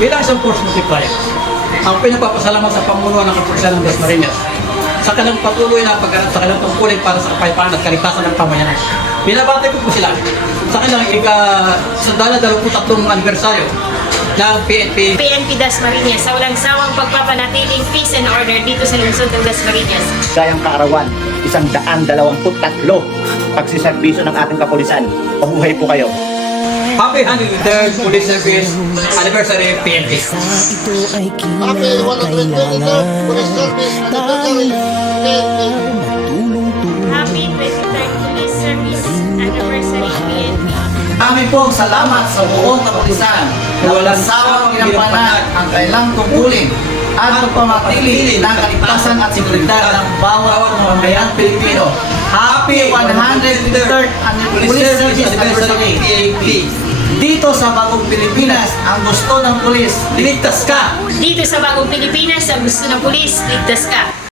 Bilang isang force multiplier, ang pinapapasalamat sa pamunuan ng Kapulisan ng Dasmariñas sa kanilang patuloy na pagganap sa kanilang tungkulin para sa kapayapaan at kaligtasan ng pamayanan. Binabati ko po sila sa kanilang ika-23 anibersaryo ng PNP. PNP Dasmariñas sa walang sawang pagpapanatiling peace and order dito sa lungsod ng Dasmariñas. Gayang kaarawan, 123 pagsiservisyo ng ating kapulisan. Pabuhay po kayo. Happy 103rd Police Service Anniversary PNP. Happy 123rd Police Service Anniversary PNP. Happy 23rd Police Service Anniversary PNP. Kami pong salamat sa buong kapulisan na walang sawang ginampanan ang kailang tungkulin at pagpamatili ng kaligtasan at seguridad ng bawat mamamayang Pilipino. Happy 103rd Police Service Anniversary PNP. Dito sa Bagong Pilipinas, ang gusto ng pulis, ligtas ka! Dito sa Bagong Pilipinas, ang gusto ng pulis, ligtas ka.